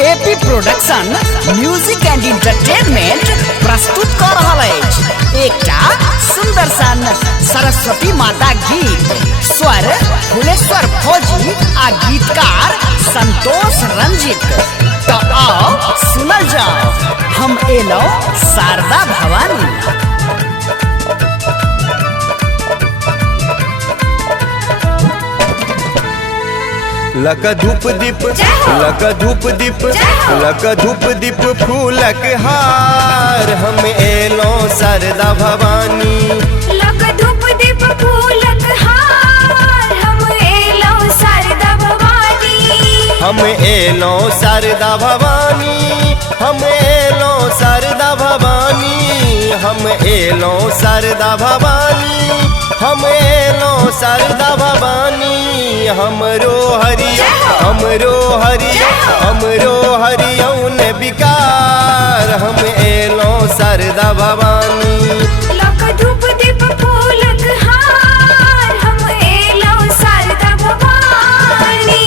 AP production music and entertainment प्रस्तुत कर रहा है एकटा सुंदर सन सरस्वती माता गीत। स्वर फुलेश्वर फौजी आ गीतकार संतोष रंजित। तो आओ सुनल जाओ, हम एलो शारदा भवानी। लक धूप दीप लक धूप दीप लक धूप दीप फूलक हार, हम एलो शारदा भवानी। लक धूप दीप फूलक हार, हम एलो शारदा भवानी। हम एलो शारदा भवानी, हम एलो शारदा भवानी, हम एलो शारदा भवानी, हम एलो शारदा भवानी। हमरो हरिया हमरो हरिया हमरो हरियौन विकार, हम एलो शारदा भवानी। लक धूप दीप फूलक हार, हम एलो शारदा भवानी।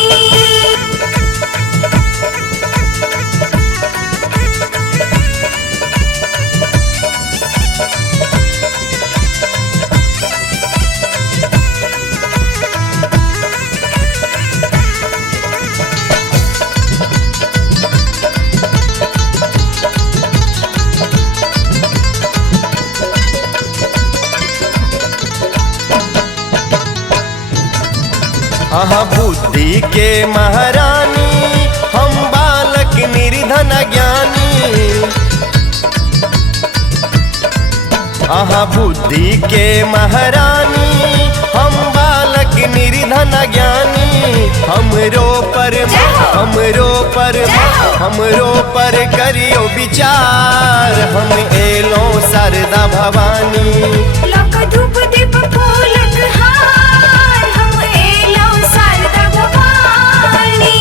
हाँ बुद्धि के महारानी, हम बालक निर्धन ज्ञानी। हाँ बुद्धि के महारानी, हम बालक निर्धन ज्ञानी। हमरो पर करियो विचार, हम एलो शारदा भवानी। लक धूप दीप फूलक हार, हम एलो शारदा भवानी।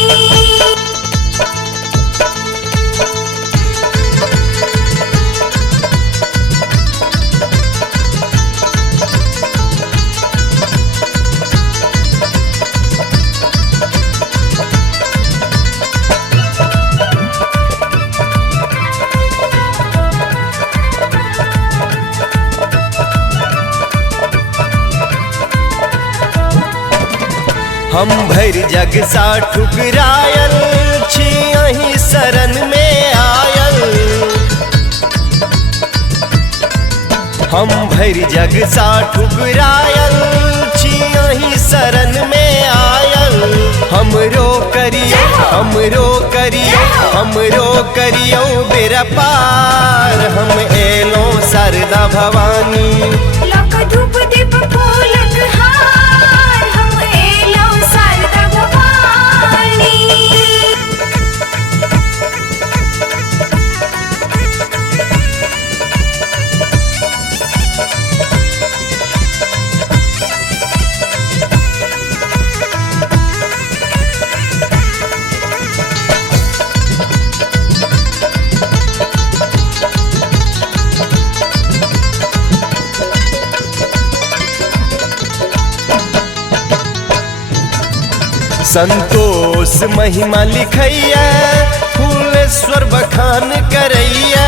हम भर जग सा ठुकरायल छी, अहीं शरण में आयल। हम भर जग सा ठुकरायल छी, अहीं शरण में आयल। हमरो करियो करियो बेरा पार, हम एलो शारदा भवानी। लक धूप दीप फूलक हार, हम एलो शारदा भवानी। संतोष महिमा लिखैया, फुलेश्वर बखान करैया।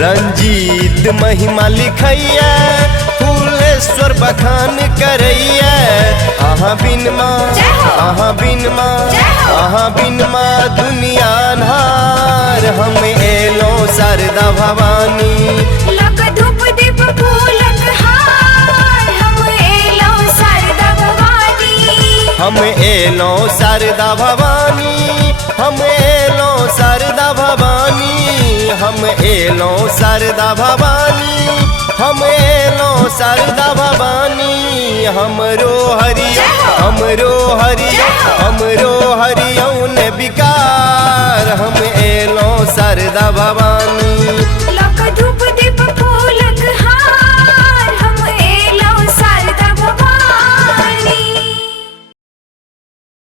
रंजीत महिमा लिखैया, फुलेश्वर बखान करैया। आहा बिन माँ दुनिया अन्हार, हम एलो शारदा भवानी। लक धूप दीप फूलक हार, हम एलो शारदा भवानी। हम एलो शारदा भवानी, हम एलो शारदा भवानी, हम एलो शारदा भवानी, हम एलो शारदा भवानी। हमरो हरियौन विकार, हम